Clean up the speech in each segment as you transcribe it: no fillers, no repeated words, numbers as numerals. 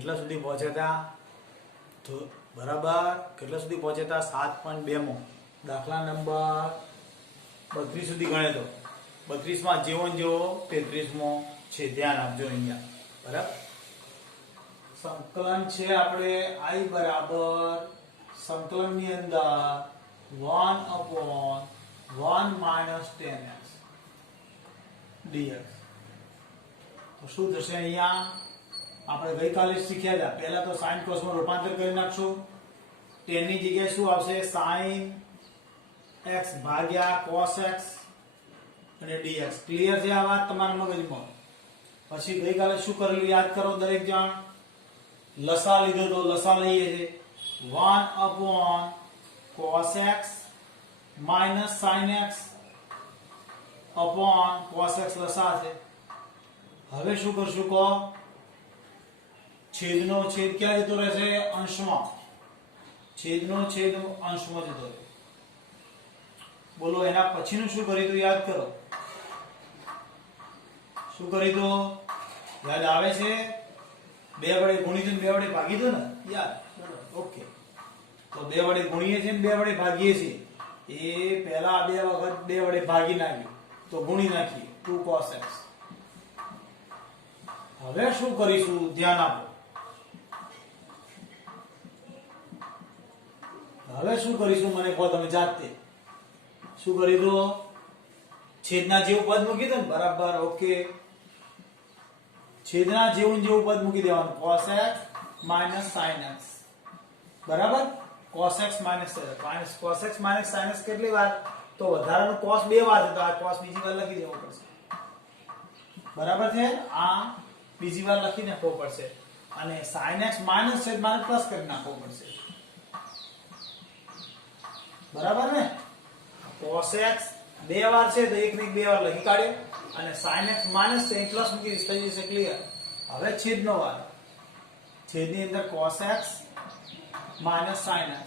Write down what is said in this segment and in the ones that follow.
કેટલા સુધી પહોંચ્યા હતા તો બરાબર કેટલા સુધી પહોંચ્યા હતા 7.2 માં દાખલા નંબર 32 સુધી ગણે તો 32 માં જેવો ને જેવો 33 માં છે, ધ્યાન આપજો અહીંયા બરાબર. સંકલન છે આપણે i બરાબર સંકલન ની અંદર 1/1 - 10x dx. તો શું થશે અહીંયા આપણે ગઈકાલે શીખ્યા હતા પહેલા તો sin cos માં રૂપાંતર કરી નાખશું. 10 ની જગ્યાએ શું આવશે sin x ભાગ્યા cos x અને dx. ક્લિયર છે આ વાત તમારા મગજમાં? પછી ગઈકાલે શું કરેલું યાદ કરો દરેક જણ. લસા લીધો તો લસા લઈએ છે 1/cos x minus sin x upon cos x લસા છે. હવે શું કરશું કહો? છેદનો છેદ ક્યાં જતો રહેશે? અંશમાં. છેદનો છેદ અંશમાં જતો રહે. બોલો એના પછીનું શું કર્યું તું યાદ કરો. શું કર્યું તું યાદ આવે છે? 2 વડે ગુણી તો 2 વડે ભાગી દો ને યાર. ઓકે, તો 2 વડે ગુણીએ છીએ ને 2 વડે ભાગીએ છીએ. એ પહેલા 2 વખત 2 વડે ભાગી નાખ્યું તો ગુણી નાખીએ 2 cos x. હવે શું કરીશું ધ્યાન આપો. હવે શું કરીશું મને કહો તમે જાતે. શું કરીશું? છેદના જેવું પદ મૂકી દો ને બરાબર. ઓકે, છેદના જેવું જેવું પદ મૂકી દેવાનું cos x minus sin x બરાબર. cos x minus cos x minus sin x કેટલી વાર? તો વધારાનું cos 2 વાર છે તો આ cos બીજી વાર લખી દેવો પડશે બરાબર છે. આ બીજી વાર લખી નાખવો પડશે અને sin x માઈનસ છે મારે પ્લસ કરી નાખવો પડશે બરાબર ને. cos x 2 વાર છે તો એક ને 2 વાર લખી કાઢ્યો અને sin x માઈનસ છે પ્લસ મૂકી દીધું થઈ જશે. ક્લિયર? હવે છેદનો વાર. છેદની અંદર cos x minus sin x.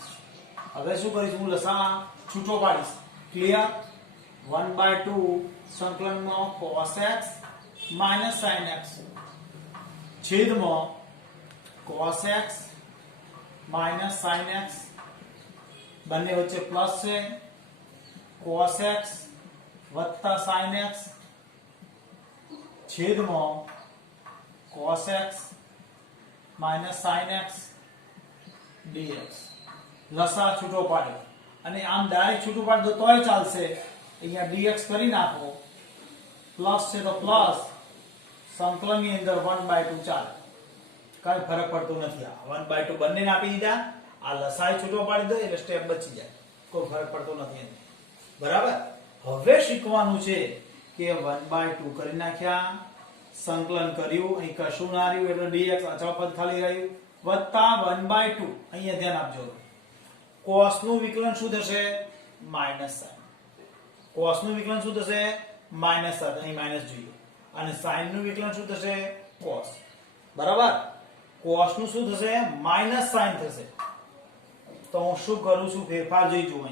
હવે શું કરીશ? હું લસા છૂટો પાડીશ. Clear? 1/2 સંકલનનો cos x minus sin x છેદમાં cos x minus sin x બંને વચ્ચે પ્લસ છે cos x વત્તા sin x છેદમાં cos x minus sin x dx. લસા છૂટો પાડ્યો અને આમ ડાયરેક્ટ છૂટું પાડ દો તોય ચાલશે. અહીંયા dx કરી નાખો. પ્લસ છે તો પ્લસ સંકલન ની અંદર 1/2 ચાલે. કઈ ફરક પડતો નથી. આ 1/2 બંનેને આપી દીધા. આ લસાઈ છૂટો પાડી દો એટલે સ્ટેપ બચી જાય. કોઈ ફરક પડતો નથી બરાબર. હવે શીખવાનું છે કે 1/2 કરી નાખ્યા, સંકલન કર્યું, અહીં કશું ના રહ્યું એટલે dx અચળ પદ ખાલી રહ્યું વત્તા 1/2. અહીંયા ધ્યાન આપજો. cos નું વિકલન શું થશે? Minus sin. cos નું વિકલન શું થશે? Minus sin. અહીં માઈનસ જોઈએ. અને sin નું વિકલન શું થશે? cos. બરાબર. cos નું શું થશે? માઈનસ sin થશે. તો હું શું કરું છું? ફેરફાર જોઈ જુઓ.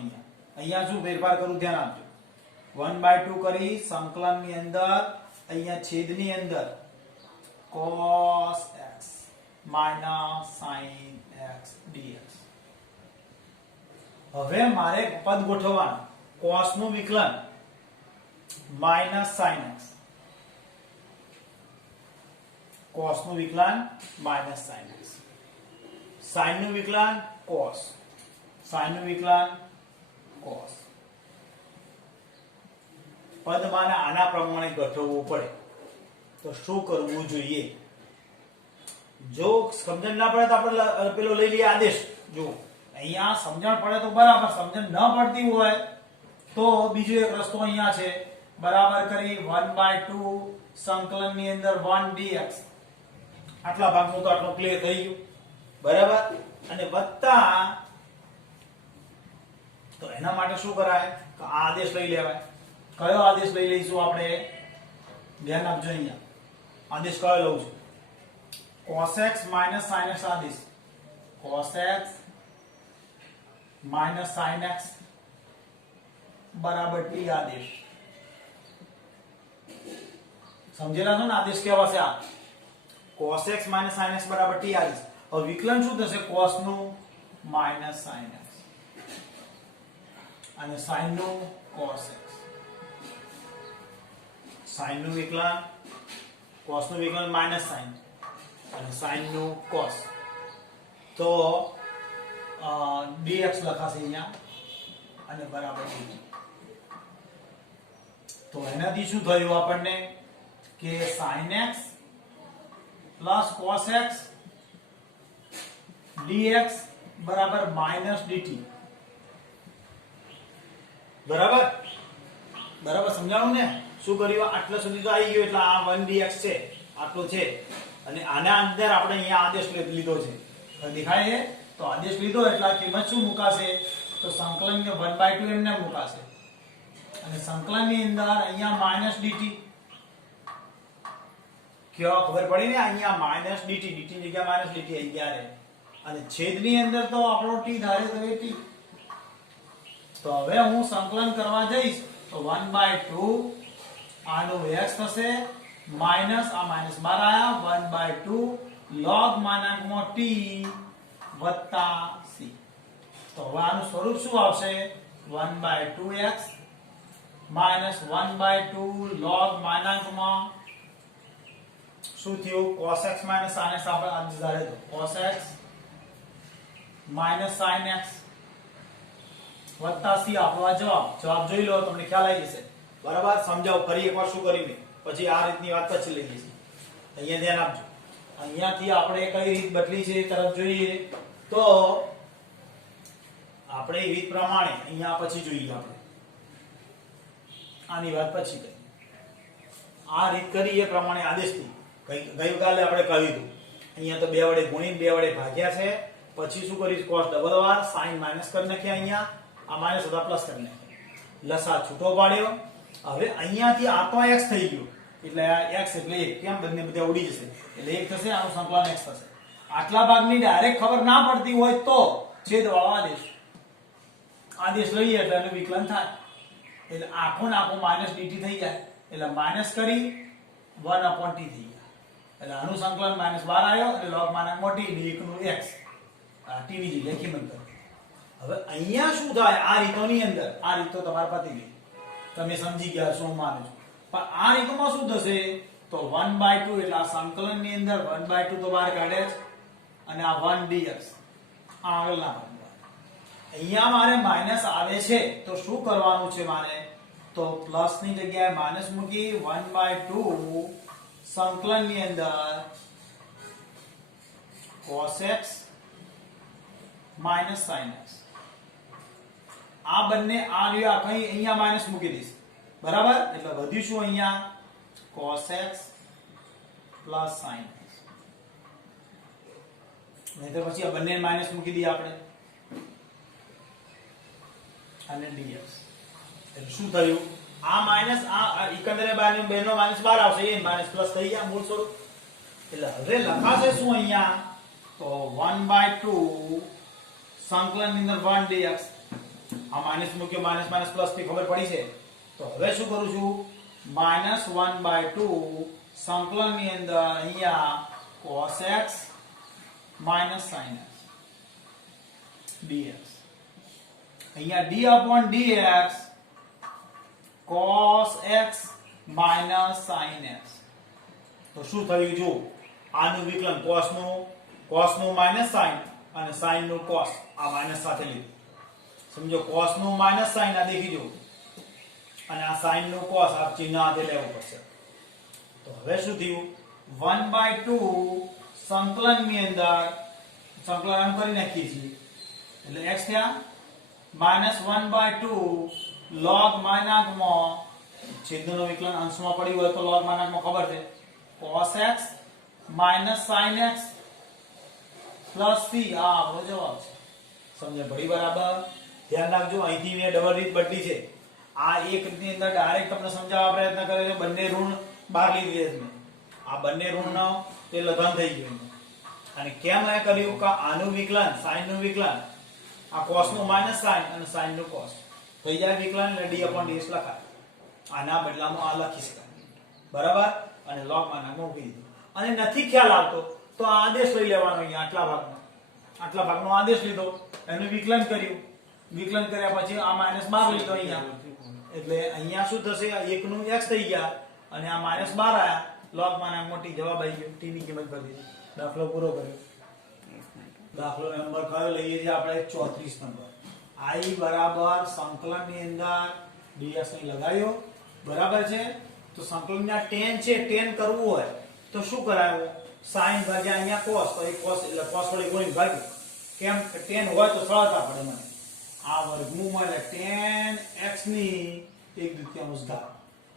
અહીંયા શું ફેરફાર કરું ધ્યાન આપજો. 1/2 કરી સંકલન ની અંદર અહીંયા છેદની અંદર cos x minus sin x dx. હવે મારે પદ ગોઠવવાનું. cos નું વિકલન minus sin x. cos નું વિકલન minus sin x. sin નું વિકલન cos. sin નું વિકલન cos. પદ માને આના પ્રમાણે ગોઠવવું પડે તો શું કરવું જોઈએ? જો સમજણ ના પડે તો આપણે પેલો લઈ લઈએ આદેશ. જો અહીંયા સમજણ પડે તો બરાબર, સમજણ ન પડતી હોય તો બીજો એક રસ્તો અહીંયા છે. બરાબર કરી 1/2 સંકલન ની અંદર 1 dx. આટલા ભાગનું તો આટલું ક્લિયર થઈ ગયું બરાબર. અને વત્તા તો એના માટે શું કરાય? તો આ આદેશ લઈ લેવાય. કયો આદેશ લઈ લઈશું આપણે? ધ્યાન આપજો. અહીંયા આદેશ કયો લઉં છું? cos x minus sin x આદેશ. cos x minus sin x બરાબર t આદેશ. સમજેલા છો ને? આદેશ કેવા છે આ? cos x minus sin x બરાબર t આવી છે. હવે વિકલન શું થશે? cos નું minus sin x અને sin નું cos x. sin નું વિકલન, cos નું વિકલન minus sin અને sin નું cos. તો dx લખાશે અહીંયા અને બરાબર dt. તો એનાથી શું થયું આપણને કે sin x plus cos x dx બરાબર minus dt. બરાબર બરાબર સમજાણું ને? શું કર્યું? આટલા સુધી તો આવી ગયું. એટલે આ 1 dx છે, આટલું છે. અને આના અંદર આપણે અહીંયા આદેશ લીધો છે. દેખાય છે? તો આદેશ લીધો એટલે આ કિંમત શું મુકાશે? તો સંકલન કે 1/2 એમને મુકાશે. અને સંકલનની અંદર અહીંયા માઈનસ dt. ક્યાં ખબર પડી ને? અહીંયા માઈનસ dt, dt ની જગ્યાએ માઈનસ dt આવી ગયા રે. અને છેદની અંદર તો આપણો t ધારે તો એ t. તો હવે હું સંકલન કરવા જઈશ તો 1/2 આનું x થશે માઈનસ આ માઈનસ બાર આયા 1/2 log માનાંકમાં t વત્તા c. તો હવે આનું સ્વરૂપ શું આવશે? 1/2x માઈનસ 1/2 log માનાંકમાં શું થયું? cos x minus sin x. આપણે આ ધારે તો cos x minus sin x વત્તા c આપણો આ જવાબ જોઈ લો, તમને ખ્યાલ આવી જશે. બરાબર? સમજાવ ફરી એકવાર શું કર્યું મેં, પછી આ રીતની વાત પછી લઈ લઈશું. અહીંયા ધ્યાન આપજો. અહીંયાથી આપણે કઈ રીત બદલી છે એ તરફ જોઈએ તો આપણે એ રીત પ્રમાણે અહીંયા પછી જોઈએ. આપણે આની વાત પછી કરીએ. આ રીત કરી એ પ્રમાણે આદેશથી ગઈકાલે આપણે કહ્યું હતું. અહીંયા તો 2 વડે ગુણીને 2 વડે ભાગ્યા છે. પછી શું કરીશ? cos ડબલ વાર sin માઈનસ કરી નાખ્યા. અહીંયા આ માઈનસ હતા પ્લસ કરી નાખ્યા. લસા છૂટો પાડ્યો. હવે અહીંયાથી આ તો x થઈ ગયો એટલે આ x એટલે 1. કેમ? બંને બધા ઉડી જશે એટલે 1 થશે. આનું સંકલન x થશે. આટલા ભાગની ડાયરેક્ટ ખબર ના પડતી હોય તો છેદવાળો આદેશ લઈએ એટલે એનું વિકલન થાય. એટલે આખો ને આખો માઈનસ dt થઈ જાય. એટલે માઈનસ કરી 1/t થઈ ગયા. એટલે આનું સંકલન -12 આવ્યો અને log માનાંકમાં t dx નું x t ની જગ્યાએ કિંમત કરી. હવે અહીંયા શું થાય? આ રીતોની અંદર આ રીત તો તમારા પતી ગઈ, તમે સમજી ગયા શું માનું છું. પણ આ રીતમાં શું થશે? તો 1/2 એટલે આ સંકલનની અંદર 1/2 તો બહાર કાઢે છે અને આ 1 dx આ આગળના ભાગમાં. અહીંયા મારે માઈનસ આવે છે તો શું કરવાનું છે મારે? તો પ્લસ ની જગ્યાએ માઈનસ મૂકી 1/2 સંકલનની અંદર cos x minus sin x. આ બંને આ રહ્યા કઈ અહીંયા માઈનસ મૂકી દઈશ. બરાબર? એટલે વધ્યું શું અહીંયા? cos x plus sin x. નહીતર પછી આ બંને માઈનસ મૂકી દઈએ આપણે અને dx. એટલે શું થયું? આ માઈનસ આ એકંદરે બેનો -12 આવશે. એ માઈનસ પ્લસ થઈ ગયા મૂળ સ્વરૂપ. એટલે હવે લખાશે શું અહીંયા? તો 1/2 સંકલન ની અંદર 1 dx. આ માઈનસ મૂક્યો, માઈનસ માઈનસ પ્લસ થી ખબર પડી છે. તો હવે શું કરું છું? -1/2 સંકલન ની અંદર અહીંયા cos x minus sin x dx. અહીંયા d/dx cos x minus sin x. તો શું થયું? જો આનું વિકલન cos નું minus sin અને sin નું cos આ માઈનસ સાથે લીધું. સમજો cos નું minus sin આ દેખી જો અને આ sin નું cos આ ચિહ્ન સાથે લેવું પડશે. તો હવે શું થયું? 1/2 સંકલન ની અંદર સંકલન કરી નાખીએ છીએ એટલે x થયા -1/2 log માનાંકમાં છેદનું વિકલન અંશમાં પડ્યું હોય તો log માનાંકમાં ખબર છે cos x minus sin x plus c. આ આપણો જવાબ છે. સમજે પડી? બરાબર? ધ્યાન રાખજો. અહીંથી મેં ડબલ રીત બદલી છે. આ એક રીતની અંદર ડાયરેક્ટ તમને સમજાવવા પ્રયત્ન કર્યો છે. બંને ઋણ બહાર લીધી છે. આ બંને ઋણનો તે લઘન થઈ ગયું. અને કેમ એ કર્યું કે આનું વિકલન sin નું વિકલન આ cos નું minus sin અને sin નું cos થઈ જાય વિકલન એટલે d/dx લખાય. આના બદલામાં આ લખી શકાય. બરાબર? અને log માનાંકમાં મૂકી દીધું. અને નથી ખ્યાલ આવતો તો આ આદેશ લઈ લેવાનો અહીંયા આટલા ભાગનો આદેશ લીધો, એનું વિકલન કર્યું, વિકલન કર્યા પછી આ -12 લીધો અહીંયા, એટલે અહીંયા શું થશે, આ 1 નું x થઈ ગયા અને આ -12 આયા, log માં મોટી જવાબ આવી ગયો, t ની કિંમત ભરી દીધી. દાખલો પૂરો કર્યો. દાખલો નંબર કયો લઈએ છીએ આપણે? 34 નંબર. i બરાબર સંકલન ની અંદર dx ને લગાવ્યો, બરાબર છે. તો સંકલન ના tan છે, tan કરવું હોય તો શું કરાયું? sin ભાગ્યા અહીંયા cos, તો એ cos એટલે cos વડે ગુણીને ભાગ્યું. કેમ કે tan હોય તો સરળતા પડે મને. આ વર્ગમૂળમાં એટલે tan x ની 1/2 ઘાત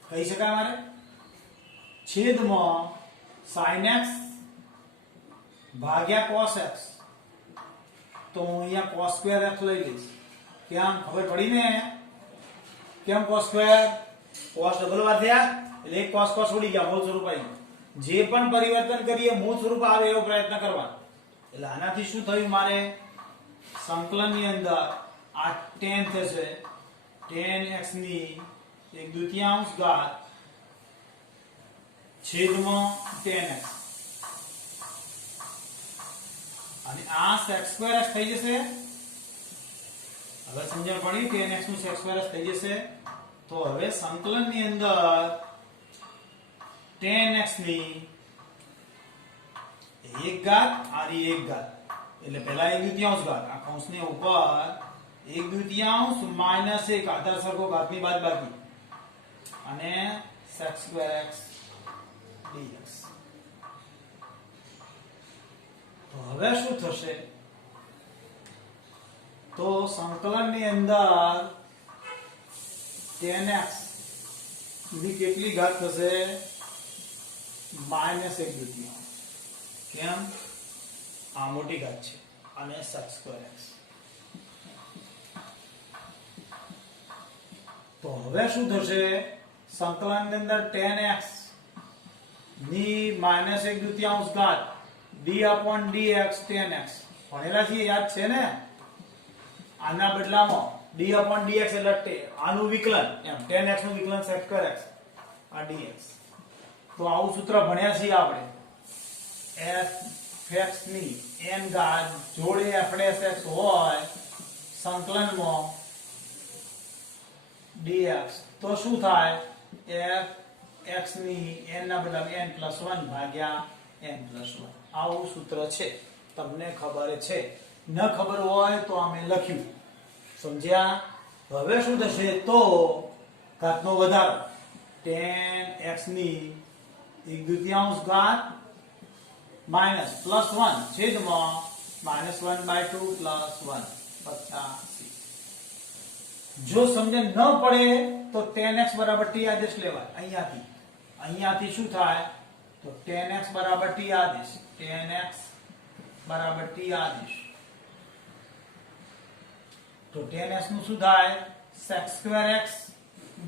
કહી શકાય મારે, છેદમાં sin x ભાગ્યા cos x. તો હું અહીંયા cos square x લઈ લઈશ. કેમ ખબર પડી ને? કેમ cos square? cos ડબલ વાર થયા એટલે એક cos ઉડી ગયા, મૂળ સ્વરૂપ આવી ગયું. જે પણ પરિવર્તન કરીએ મૂળ સ્વરૂપ આવે એવો પ્રયત્ન કરવાનો. એટલે આનાથી શું થયું મારે? સંકલન ની અંદર આ tan થશે, tan x ની 1/2 ઘાત છેદમાં tan x, અને આ sec² x થઈ જશે. હવે સમજણ પડી? tan x નું sec² x થઈ જશે. તો હવે સંકલન ની અંદર tan x ની 1 ઘાત અને 1 ઘાત, એટલે પહેલા 1/2 ઘાત, આ કૌંસની ઉપર 1/2 માઈનસ 1 આધાર સરખો ઘાતની બાદબાકી, અને sec² x dx. તો હવે શું થશે? તો સંકલન ની અંદર tan x ની કેટલી ઘાત થશે? -1/2. કેમ? આ મોટી ઘાત છે અને sec² x. તો હવે શું થશે? સંકલન ની અંદર tan x ની -1/2 ઘાત d/dx tan x ભણેલા છીએ, યાદ છે ને? આના બદલામાં d/dx એટલે આનું વિકલન, એમ tan x નું વિકલન sec² x આ dx. તો આવું સૂત્ર ભણ્યા છીએ આપણે. f(x) ની n ઘાત જોડે f'(x) હોય સંકલનમાં dx, તો શું થાય? f(x) ની n ના બદલે n+1 ભાગ્યા n+1. આવું સૂત્ર છે, તમને ખબર છે. ન ખબર હોય તો અમે લખ્યું, સમજ્યા? હવે શું થશે? તો ઘાતનો વધારો, tan x ની 1/2 ઘાત માઈનસ +1 છેદમાં -1/2 +1 વત્તા c. જો સમજણ ન પડે તો tan x બરાબર t આદેશ લેવાય. અહીંયાથી શું થાય? તો tan x બરાબર t આદેશ, tan x બરાબર t આદેશ. તો tan x નું શું થાય? sec² x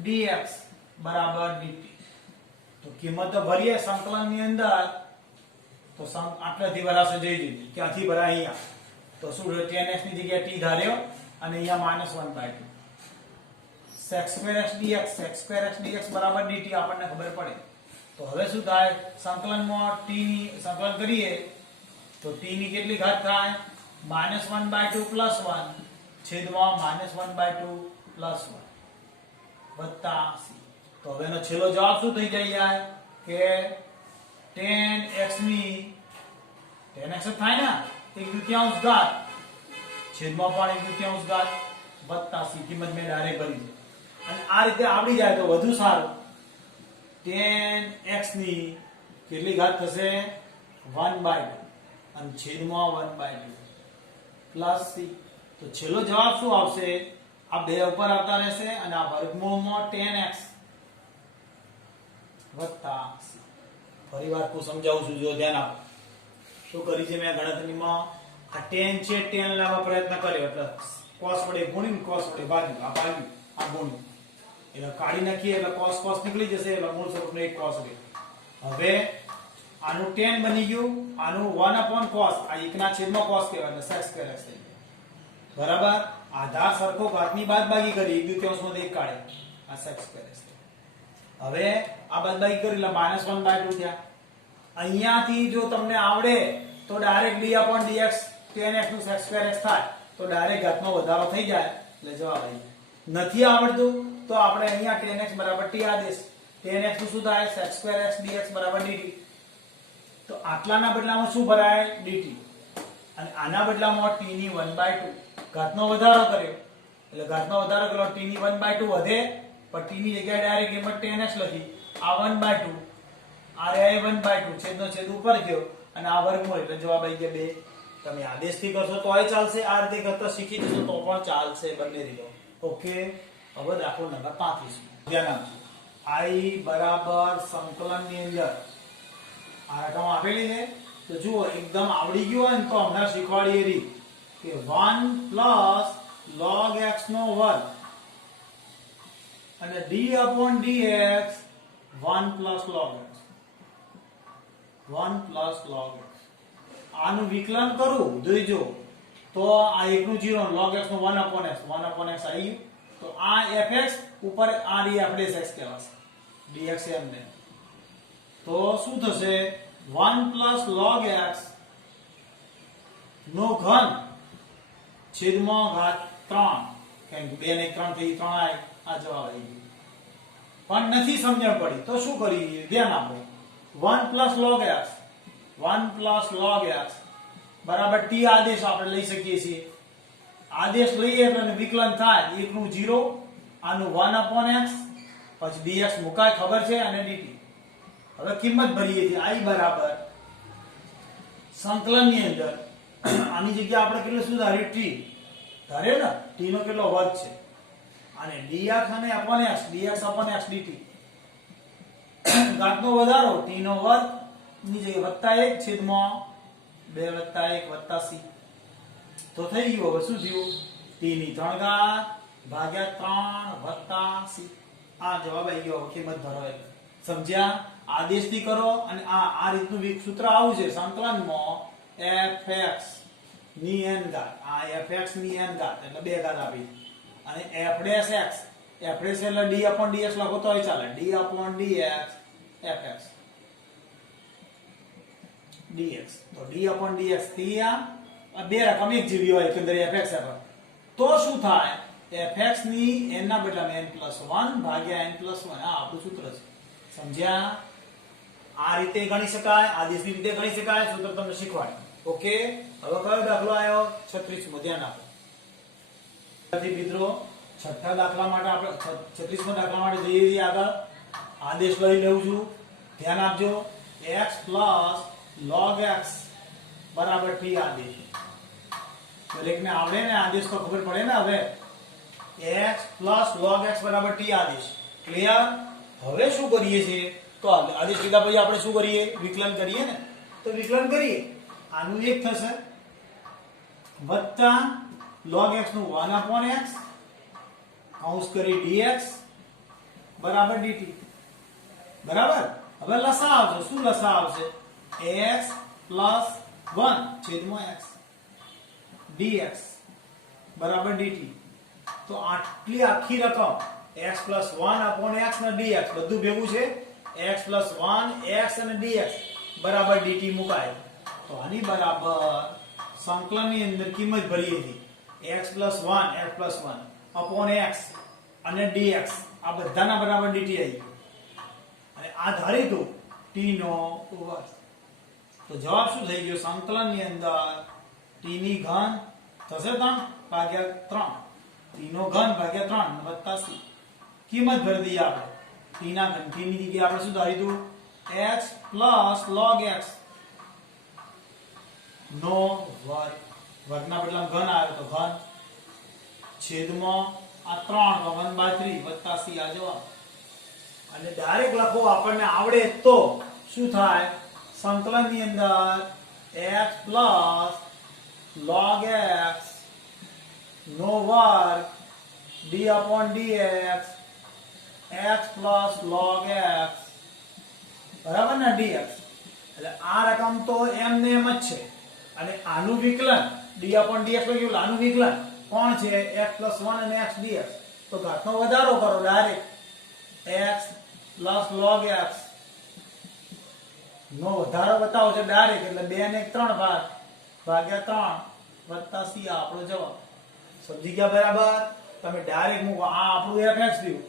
dx બરાબર dt. તો કિંમત ભરીએ સંકલન ની અંદર, તો આટલાથી ભરાશે જઈ જઈ, ક્યાંથી ભરાય? અહીંયા. તો શું tan x ની જગ્યાએ t ધાર્યો અને અહીંયા -1/2 sec² x dx બરાબર dt આપણને ખબર પડે. તો હવે શું થાય? સંકલનમાં t ની સંકલન કરીએ તો t ની કેટલી ઘાત થાય? -1/2 +1 છેદમાં -1/2 +1 વત્તા c. તો હવે એનો છેલ્લો જવાબ શું થઈ જાય? કે tan x ની tan x થાય ને 1/2 ઘાત છેદમાં પણ 1/2 ઘાત વત્તા c. કિંમત મેં ડાયરેક્ટ ભરી છે, અને આ રીતે આવડી જાય તો વધુ સારું. tan x ની કેટલી ઘાત થશે? 1/2 અને છેદમાં 1/2 પ્લસ c. તો છેલ્લો જવાબ શું આવશે? આ બે ઉપર આવતા રહેશે અને આ વર્ગમૂળમાં tan x વત્તા c. ફરીવાર હું સમજાવું છું, જો ધ્યાન આપો. શું કરી છે મેં ગણતરીમાં? આ tan છે, tan લાવવા પ્રયત્ન કર્યો એટલે cos વડે ગુણીને cos વડે ભાગ્યું, આ ભાગ્યું, આ ગુણ્યું, એટલે કાઢી નાખીએ એટલે cos નીકળી જશે, એટલે મૂળ સ્વરૂપનો એક cos રહે. હવે આનું tan બની ગયું, આનું 1/cos, આ 1 ના છેદમાં cos કહેવાય એટલે sec² x થઈ ગયું. બરાબર? આધાર સરખો ઘાતની બાદબાકી કરી, 1/2 માંથી 1 કાઢે, આ sec² x. હવે આ બાદબાકી કરી એટલે -1/2 થયા, અહીંયાથી જો તમને આવડે તો ડાયરેક્ટ d/dx tan x નું sec square x થાય તો ડાયરેક્ટ ઘાતનો વધારો થઈ જાય એટલે જવાબ આવી જાય. નથી આવડતું તો આપણે અહીંયા tan x બરાબર t આદેશ tan x નું શું થાય sec square x dx બરાબર dt. તો આટલાના બદલામાં શું ભરાય dt અને આના બદલામાં t ની 1/2 ઘાતનો વધારો કર્યો એટલે ઘાતનો વધારો કર્યો t ની 1/2 વધે પણ t ની જગ્યાએ ડાયરેક્ટ કિંમત tan x લખી આ 1/2 આ રે 1/2 છેદનો છેદ ઉપર ગયો અને આ વર્ગમૂળ એટલે જવાબ આવી ગયા 2. તમે આદેશથી કરશો તોય ચાલશે આ રીતે કરતા શીખી જશો તો પણ ચાલશે બંને રીતો. ઓકે હવે દાખલો નંબર 35 ધ્યાન આપજો. i બરાબર સંકલનની અંદર આ રકમ આપેલી છે તો જુઓ એકદમ આવડી ગયું હોય ને તો હમણાં શીખવાડીએ રીત કે 1 log x નો વર્ગ અને d/dx 1 log x 1 log x આનું વિકલન કરું જોઈજો તો આ 1 નું 0 log x નું 1/x 1/x આવી ગયું તો આ fx ઉપર આ df(x) કહેવાશે dx એમને તો શું થશે 1 log x નો ઘન છેદમાં ઘાત 3 કેમ કે 2 ને 3 થી 3 આ જવાબ આવી ગયો. પણ નથી સમજણ પડી તો શું કરીએ ધ્યાન આપો 1 log x 1 log x બરાબર t આદેશ આપણે લઈ શકીએ છીએ. આદેશ લઈએ એટલે વિકલન થાય 1 નું 0 આનું 1/x પછી dx મુકાય ખબર છે અને dt. હવે કિંમત ભરીએ છીએ i બરાબર સંકલનની અંદર આની જગ્યા આપણે કેટલું શું ધાર્યું t ધાર્યો ને t નો કેટલો વર્ગ છે અને dx અને /x dx/x dt ઘાતનો વધારો t નો વર્ગ ની જગ્યાએ +1 છેદમાં 2 + 1 + c તો થઈ ગયું. હવે શું થયું t ની 3 ઘાત ભાગ્યા 3 + c આ જવાબ આવી ગયો. કિંમત ભરો એટલે સમજ્યા. આદેશથી કરો અને આ રીતનું સૂત્ર આવું છે સંકલનમાં fx ની n ઘાત આ fx ની n ઘાત એટલે 2 ઘાત આપી અને f'(x) f' એટલે d/dx લખો તોય ચાલે d/dx fx dx તો d/dx થી આ બે રકમ એક જેવી હોય એકંદરે fx તો શું થાય fx ની n ના બદલામાં n+1 ભાગ્યા n+1 આ આપણું સૂત્ર છે સમજ્યા. આ રીતે ગણી શકાય આદેશની રીતે ગણી શકાય સૂત્ર તમને શીખવાડ્યું. ઓકે હવે કયો દાખલો આવ્યો 36મો ધ્યાન આપો મિત્રો. છઠ્ઠા દાખલા માટે આપણે 36મો દાખલા માટે જઈએ છીએ આગળ. આદેશ લઈ લઉં છું ધ્યાન આપજો x log x બરાબર t આદેશ દરેકને આવડે ને આદેશ તો ખબર પડે ને. હવે x log x બરાબર t આદેશ ક્લિયર. હવે શું કરીએ છીએ તો આદેશ લીધા પછી આપણે શું કરીએ વિકલન કરીએ ને તો વિકલન કરીએ આનું 1 થશે વત્તા log x નું 1/x કૌંસ કરી dx બરાબર dt બરાબર. હવે લસા આવશે શું લસા આવશે x + 1 છેદમાં x dx બરાબર dt. તો આટલી આખી રકમ x + 1/x ને dx બધું ભેગું છે x + 1 x અને dx બરાબર dt મુકાય તો આની બરાબર સંકલનની અંદર કિંમત ભરીએ છીએ x + 1 f + 1/x અને dx આ બધાના બરાબર dt આવી ગયું અને આ ધારીતું t નો વર્ગ. તો જવાબ શું થઈ ગયો સંકલનની અંદર t ની ઘન થશે 3/3 t નો ઘન ભાગ્યા 3 + c કિંમત ભરી દઈએ આપણે t ના ઘન t ની જગ્યાએ આપણે શું ધારીતું x + log x નો વર્ગ વર્ગના બદલામાં ઘન આવે તો ઘન છેદમાં આ 3 તો 1/3 + c આ જવાબ. અને ડાયરેક્ટ લખો આપણને આવડે તો શું થાય સંકલનની અંદર x + log x નો વર્ગ d/dx x + log x બરાબર ને dx એટલે આ રકમ તો એમ ને એમ જ છે અને આનું વિકલન d/dx લખ્યું આનું વિકલન કોણ છે x + 1 અને x dx તો ઘાતનો વધારો કરો ડાયરેક્ટ x + log x નો વધારો બતાવો છે ડાયરેક્ટ, એટલે 2 ને 3 ભાગ ભાગ્યા 3 વત્તા c આપણો જવાબ. સમજી ગયા બરાબર? તમે ડાયરેક્ટ મૂકો. આ આપણું fx થયું,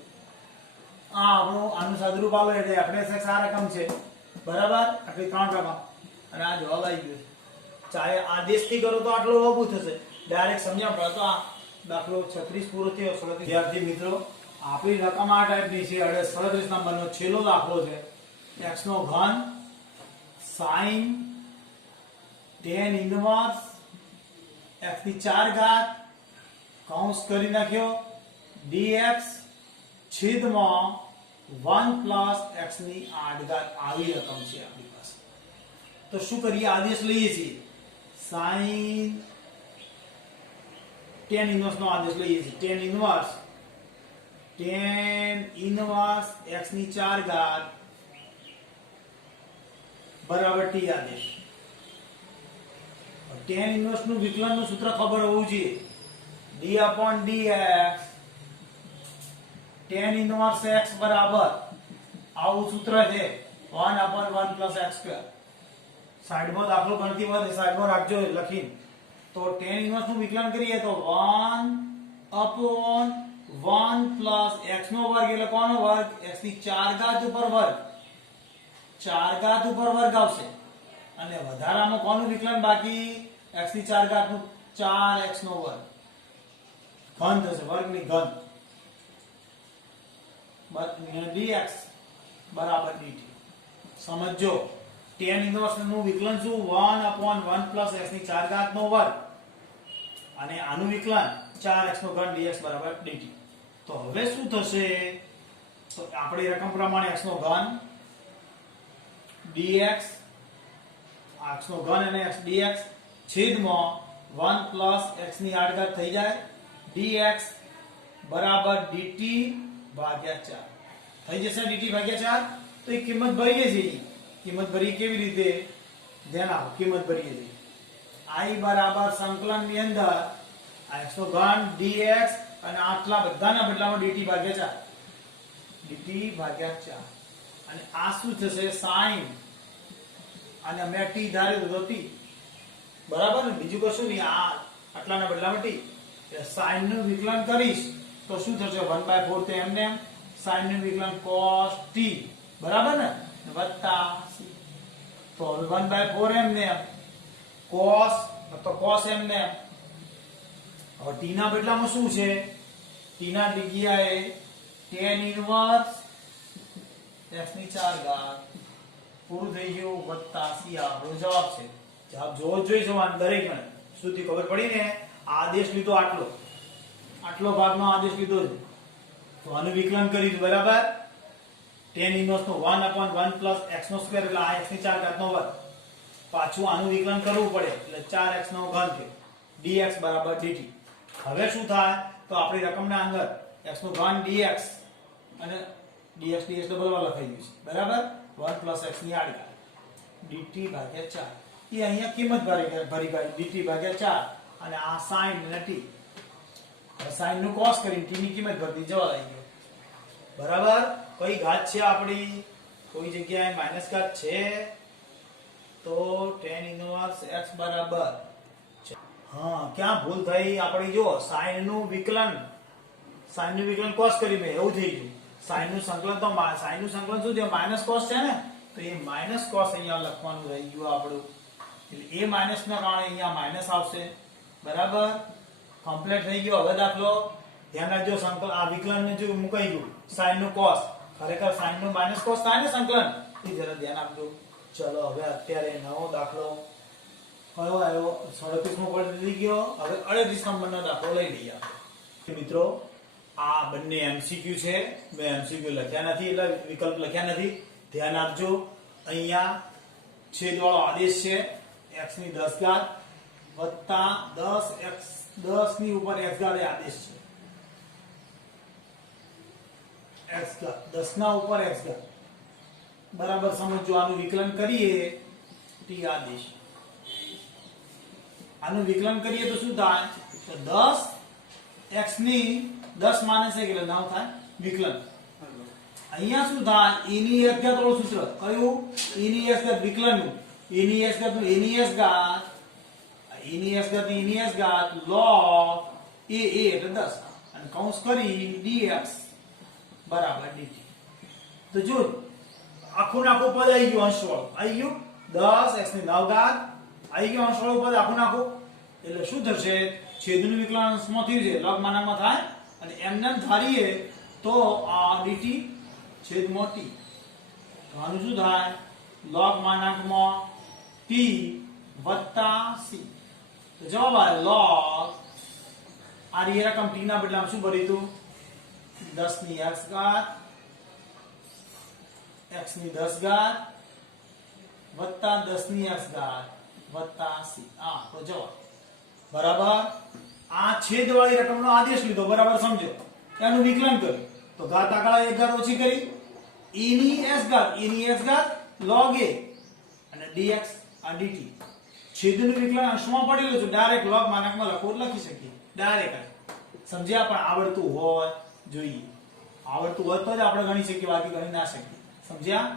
આ આપણું આનું સાદુરૂપ આલો એટલે fx આ રકમ છે બરાબર, આટલી 3 રકમ અને આ જવાબ આવી ગયો. ચાહે આદેશથી કરો તો આટલું ઊભું થશે, ડાયરેક્ટ સમજ્યા પડે તો આ દાખલો 36 પૂરો થયો. વિદ્યાર્થી મિત્રો, આપણી રકમ આ ટાઈપની છે. હવે 37 નંબરનો છેલ્લો દાખલો છે. x નો ઘન sin tan ઇન્વર્સ x ની 4 ઘાત કૌંસ કરી નાખ્યો dx છેદમાં 1 પ્લસ x ની 8 ઘાત. આવી રકમ છે આપણી પાસે. તો શું કરીએ? આદેશ લઈએ છીએ sin tan ઇન્વર્સ નો આદેશ લઈએ છીએ. tan ઇન્વર્સ x ની 4 ઘાત બરાબર t આદેશ. tan ઇન્વર્સ નું વિકલન નું સૂત્ર ખબર હોવું જોઈએ. d/dx tan ઇન્વર્સ x બરાબર આવું સૂત્ર છે 1/1 + x². સાઈડમાં દાખલો ગણતી વખતે સાઈડમાં રાખજો લખીને. તો tan ઇન્વર્સ નું વિકલન કરીએ તો 1/1 + x નો વર્ગ એટલે કોનો વર્ગ? x ની 4 ઘાત ઉપર વર્ગ, 4 ઘાત ઉપર વર્ગ આવશે. અને વધારામાં કોનું વિકલન બાકી? x ની 4 ઘાત નું 4x નો વર્ગ ઘન થશે, વર્ગની ઘન dx બરાબર dt. સમજો tan ઇન્વર્સ નું વિકલન શું? 1/1 + x ની 4 ઘાત નો વર્ગ અને આનું વિકલન 4x નો ઘન dx બરાબર dt. તો હવે શું થશે? તો આપણી રકમ પ્રમાણે x નો ઘન dx, x નો ઘન અને x dx છેદમાં 1 પ્લસ x ની 8 ઘાત થઈ જાય dx બરાબર dt ભાગ્યા 4 થઈ જશે. dt ભાગ્યા 4. તો એ કિંમત ભરીએ છીએ. કિંમત ભરી કેવી રીતે? ધ્યાન આપો, કિંમત ભરીએ છીએ i બરાબર સંકલન ની અંદર x નો ઘન dx અને આટલા બધાના બદલામાં dt ભાગ્યા 4, dt ભાગ્યા 4. અને આ શું થશે? sin. અને અમે t ધાર્યું તો t બરાબર ને, બીજું કશું નહીં. આ આટલાના બદલામાં t. એટલે sin નું વિકલન કરીશ તો શું થશે? 1/4 તો એમને એમ sin નું વિકલન cos t બરાબર ને, વત્તા c. તો 1/4 એમને એમ cos તો cos એમને એમ. હવે t ના બદલામાં શું છે? t ના જગ્યાએ tan ઇન્વર્સ x ની 4 ઘાત પૂરું થઈ ગયું વત્તા c આપણો જવાબ છે. જવાબ જોવો જ જોઈએ સવાલ દરેક ને. સુધી ખબર પડી ને? આદેશ લીધો આટલો ભાગનો આદેશ લીધો છે. તો આનું વિકલન કરીશું બરાબર. tan ઇન્વર્સ નો 1/1 + x² એટલે આ x ની 4 ઘાત નો વર્ગ. પાછું આનું વિકલન કરવું પડે એટલે 4x નો ઘન છે dx બરાબર dt. હવે શું થાય? તો આપણી રકમના અંદર x નો ઘન dx અને dx ડબલ લખાઈ ગયું છે બરાબર. 1 + x ની 8 ઘાત dt ભાગ્યા 4. એ અહીંયા કિંમત ભરી ગઈ dt ભાગ્યા 4 અને આ sin અને t. હવે sin નું cos કરીને t ની કિંમત ભરી જવાબ આવી ગયો બરાબર. કઈ ઘાત છે આપણી? કોઈ જગ્યાએ માઈનસ ઘાત છે તો tan ઇન્વર્સ x બરાબર. હા, ક્યાં ભૂલ થઈ આપણી? જો sin નું વિકલન cos કરી મેં એવું થઈ ગયું. sin નું સંકલન શું છે? માઈનસ cos છે ને, તો એ માઈનસ cos અહીંયા લખવાનું રહી ગયું આપણું. એટલે એ માઈનસ ના કારણે અહીંયા માઈનસ આવશે બરાબર. કમ્પ્લીટ થઈ ગયો. હવે દાખલો ધ્યાન રાખજો, સંકલન આ વિકલન ને જો મુકાઈ ગયું sin નું cos, ખરેખર sin નું માઈનસ cos થાય ને સંકલન, એ જરા ધ્યાન આપજો. ચલો હવે અત્યારે નવો દાખલો કયો આવ્યો? 37 મો પડી ગયો. હવે 38 નંબરનો દાખલો લઈ લઈએ મિત્રો. આ બંને MCQ છે. મેં MCQ લખ્યા નથી એટલે વિકલ્પ લખ્યા નથી. ધ્યાન આપજો. અહીંયા છેદવાળો આદેશ છે x ની 10 ઘાત વત્તા 10x 10 ની ઉપર x ઘાત એ આદેશ છે. x ઘાત 10 ના ઉપર x ઘાત બરાબર. સમજો આનું વિકલન કરીએ t આદેશ. આનું વિકલન કરીએ તો શું થાય? તો 10 x ની 10 - 1 એટલે 9 થાય વિકલન. અહીંયા શું થાય e ની s ઘાત વાળું સૂત્ર કયું e ની s ઘાત વિકલનનું e ની s ઘાત નું e ની s ઘાત e ની s ઘાત e ની s ઘાત log a એટલે 10 અને કૌંસ કરી dx બરાબર dt તો જો આખું નાખું પદ આવી ગયું અંશવાળું આવી ગયું 10 x ની 9 ઘાત આવી ગયું અંશવાળું પદ આખું નાખું એટલે શું થશે છેદનું વિકલન અંશમાં થયું છે log માનામાં થાય અને એમને ધારીએ તો આ dt છેદમાં t તો આનું શું થાય log માનાંકમાં t વત્તા c તો જવાબ આવે log આ રી રકમ t ના બદલામાં શું ભરીતું 10 ની x ઘાત x ની 10 ઘાત વત્તા 10 ની x ઘાત વત્તા c આ તો જવાબ બરાબર આ છેદવાળી રકમનો આદેશ લીધો બરાબર સમજો એનું વિકલન કર્યું તો ઘાત આગળ એક ઘાત ઓછી કરી e ની s ઘાત log a અને dx આ dt છેદનું વિકલન અંશમાં પડેલું છે ડાયરેક્ટ log માનાંકમાં લખી શકીએ ડાયરેક્ટ સમજ્યા પણ આવડતું હોય જોઈએ આવડતું હોય તો જ આપણે ગણી શકીએ બાકી ગણી ના શકીએ સમજ્યા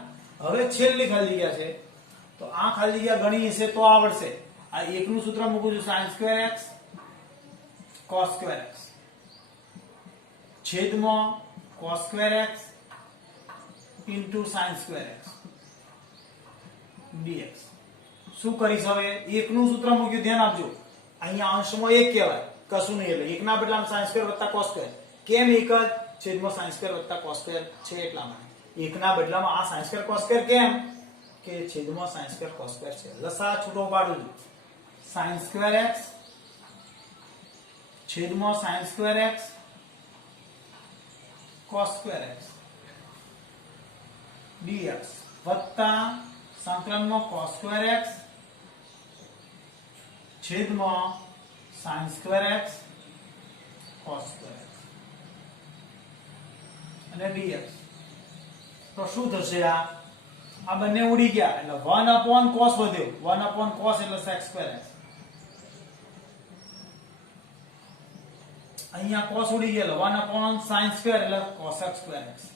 હવે છેલ્લી ખાલી જગ્યા છે તો આ ખાલી જગ્યા ગણી હશે તો આવડશે આ એકનું સૂત્ર મૂકું છું sin2x cos2x છેદમાં cos2x sin2x dx શું કરીશ હવે એકનું સૂત્ર મૂક્યું ધ્યાન આપજો અહીંયા અંશમાં એક કહેવાય કશું નહીં એટલે એકના બદલામાં sin2 cos2 કેમ એક જ છેદમાં sin2 cos2 છે એટલા માટે એકના બદલામાં આ sin2 cos2 કેમ કે છેદમાં sin2 cos2 છે લસા છૂટો પાડું sin2x છેદમાં sin2x cos2x dx વત્તા સંકલનમાં cos2x છેદમાં sin2x cos2x અને dx તો શું થશે આ બંને ઉડી ગયા એટલે 1/cos વધ્યો 1/cos એટલે sec2x અહીંયા cos ઉડી ગયો 1/sin2 એટલે cosec2x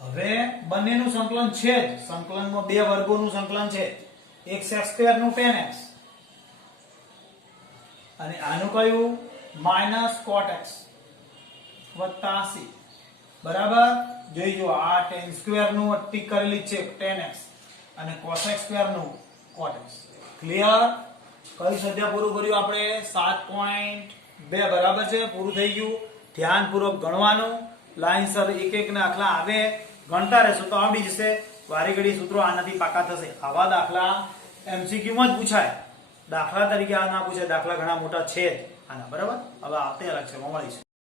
હવે બંનેનું સંકલન છે જ સંકલનમાં બે વર્ગોનું સંકલન છે એક sec2 નું tan x અને આનું કયું -cot x વત્તા c બરાબર જોઈજો આ tan2 નું ટીક કરેલી છે tan x અને cosec2 નું cot x ક્લિયર કઈ સ્વાધ્યાય પૂરું કર્યું આપણે 7.2 બરાબર છે પૂરું થઈ ગયું ધ્યાનપૂર્વક ગણવાનું લાઈનસર એક એક ના દાખલા આવે ગણતા રહેશો તો આવડી જશે વારી ઘડી સૂત્રો આનાથી પાકા થશે આવા દાખલા એમસીક્યુ માં જ પૂછાય દાખલા તરીકે આ ના પૂછાય દાખલા ઘણા મોટા છે આના બરાબર હવે આવતે લેક્ચરમાં મળીશું